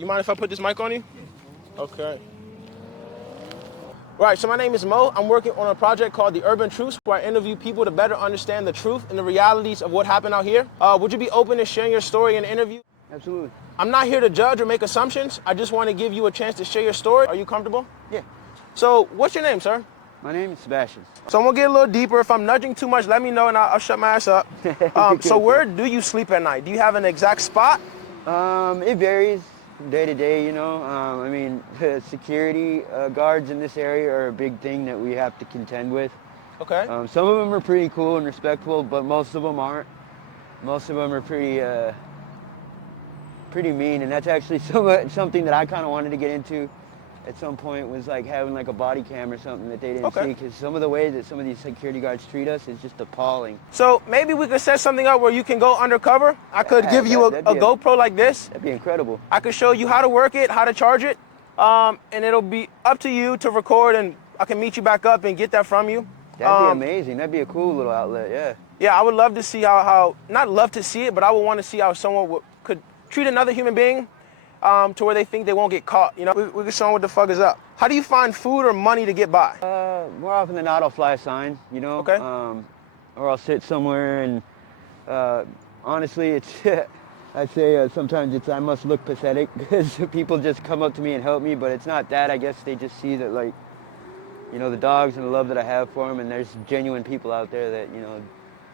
You mind if I put this mic on you? Okay. Right, so my name is Mo. I'm working on a project called the UrbanTruths, where I interview people to better understand the truth and the realities of what happened out here. Would you be open to sharing your story in an interview? Absolutely. I'm not here to judge or make assumptions. I just want to give you a chance to share your story. Are you comfortable? Yeah. So, what's your name, sir? My name is Sebastian. So I'm gonna get a little deeper. If I'm nudging too much, let me know and I'll shut my ass up. So where do you sleep at night? Do you have an exact spot? It varies from day to day, you know. I mean, the security guards in this area are a big thing that we have to contend with. Okay. Some of them are pretty cool and respectful, but most of them aren't. Most of them are pretty mean, and that's actually something that I kind of wanted to get into at some point, was like having like a body cam or something that they didn't see, because some of the ways that some of these security guards treat us is just appalling. So maybe we could set something up where you can go undercover. I could give you a GoPro like this. That'd be incredible. I could show you how to work it, how to charge it, and it'll be up to you to record, and I can meet you back up and get that from you. That'd be amazing. That'd be a cool little outlet, yeah. Yeah, I would love to see how not love to see it, but I would want to see how someone could treat another human being to where they think they won't get caught. You know, we can show them what the fuck is up. How do you find food or money to get by? More often than not, I'll fly a sign, you know? Okay. Or I'll sit somewhere, and honestly, it's, I'd say sometimes I must look pathetic because people just come up to me and help me, but it's not that. I guess they just see that, like, you know, the dogs and the love that I have for them, and there's genuine people out there that, you know,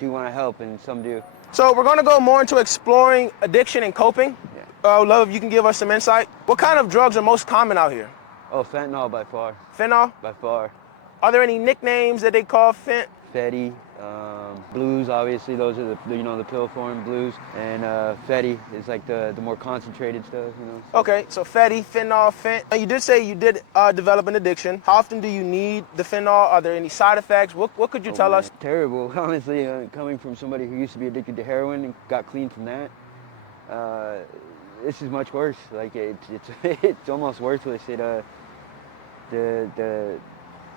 do want to help, and some do. So we're going to go more into exploring addiction and coping. Yeah. I would love if you can give us some insight. What kind of drugs are most common out here? Oh, fentanyl by far. Fentanyl? By far. Are there any nicknames that they call fent? Fetty, blues, obviously, those are the, you know, the pill form blues, and Fetty is like the more concentrated stuff, you know. So. Okay, so Fetty, fentanyl, fent. Now, you did say you did develop an addiction. How often do you need the fentanyl? Are there any side effects? What could you tell us? Terrible, honestly, coming from somebody who used to be addicted to heroin and got clean from that. This is much worse. Like it's almost worthless. The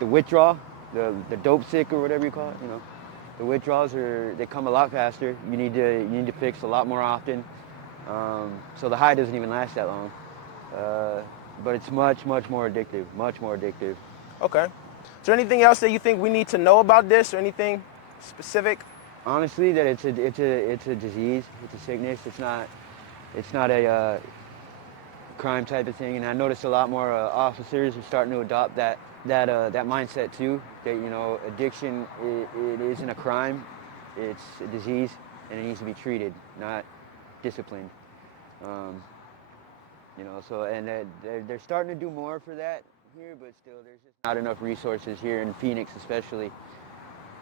withdrawal, the dope sick or whatever you call it, you know, the withdrawals they come a lot faster. You need to fix a lot more often. So the high doesn't even last that long. But it's much more addictive. Much more addictive. Okay. Is there anything else that you think we need to know about this, or anything specific? Honestly, that it's a disease. It's a sickness. It's not a crime type of thing, and I noticed a lot more officers are starting to adopt that mindset too. That, you know, addiction it isn't a crime, it's a disease, and it needs to be treated, not disciplined. You know, so and they're starting to do more for that here, but still there's just not enough resources here in Phoenix, especially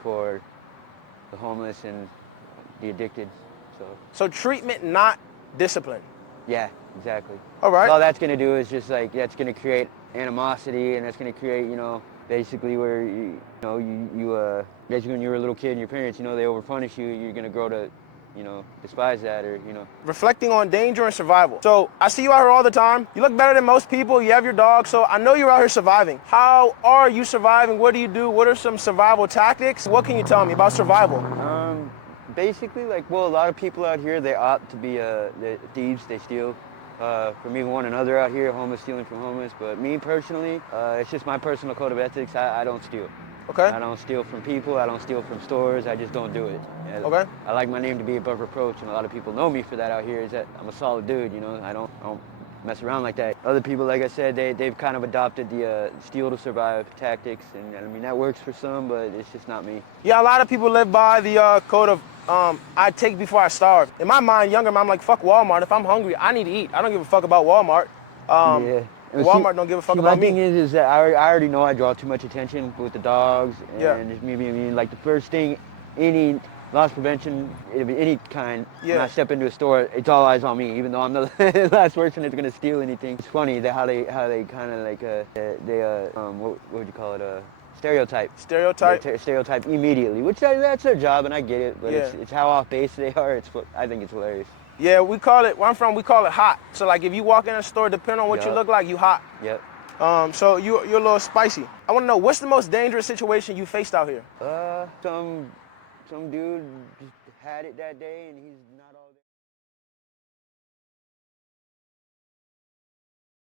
for the homeless and the addicted. So treatment, not discipline. Yeah, exactly. All right. All that's going to do is just like, that's going to create animosity, and that's going to create, you know, basically where you basically when you were a little kid and your parents, you know, they overpunish you, you're going to grow to, you know, despise that, or, you know. Reflecting on danger and survival. So I see you out here all the time. You look better than most people. You have your dog, so I know you're out here surviving. How are you surviving? What do you do? What are some survival tactics? What can you tell me about survival? Basically, like, well, a lot of people out here, they opt to be thieves. They steal from even one another out here, homeless stealing from homeless. But me personally, it's just my personal code of ethics. I don't steal. Okay. I don't steal from people. I don't steal from stores. I just don't do it. Okay. I like my name to be above reproach, and a lot of people know me for that out here, is that I'm a solid dude, you know. I don't mess around like that. Other people, like I said, they've kind of adopted the steal to survive tactics, and I mean, that works for some, but it's just not me. Yeah, a lot of people live by the code of I take before I starve. In my mind, younger man, I'm like, fuck Walmart. If I'm hungry, I need to eat. I don't give a fuck about Walmart. Yeah. Walmart don't give a fuck about me. My thing is that I already know I draw too much attention with the dogs, and just maybe, I mean, like, the first thing, any loss prevention, any kind, when I step into a store, it's all eyes on me, even though I'm the last person that's gonna steal anything. It's funny that how they kind of like what would you call it, stereotype. Stereotype immediately, which that's their job, and I get it, but it's how off base they are. I think it's hilarious. Yeah, we call it, where I'm from, we call it hot. So like if you walk in a store, depending on what you look like, you hot. Yep. So you're a little spicy. I want to know, what's the most dangerous situation you faced out here? Some dude just had it that day, and he's not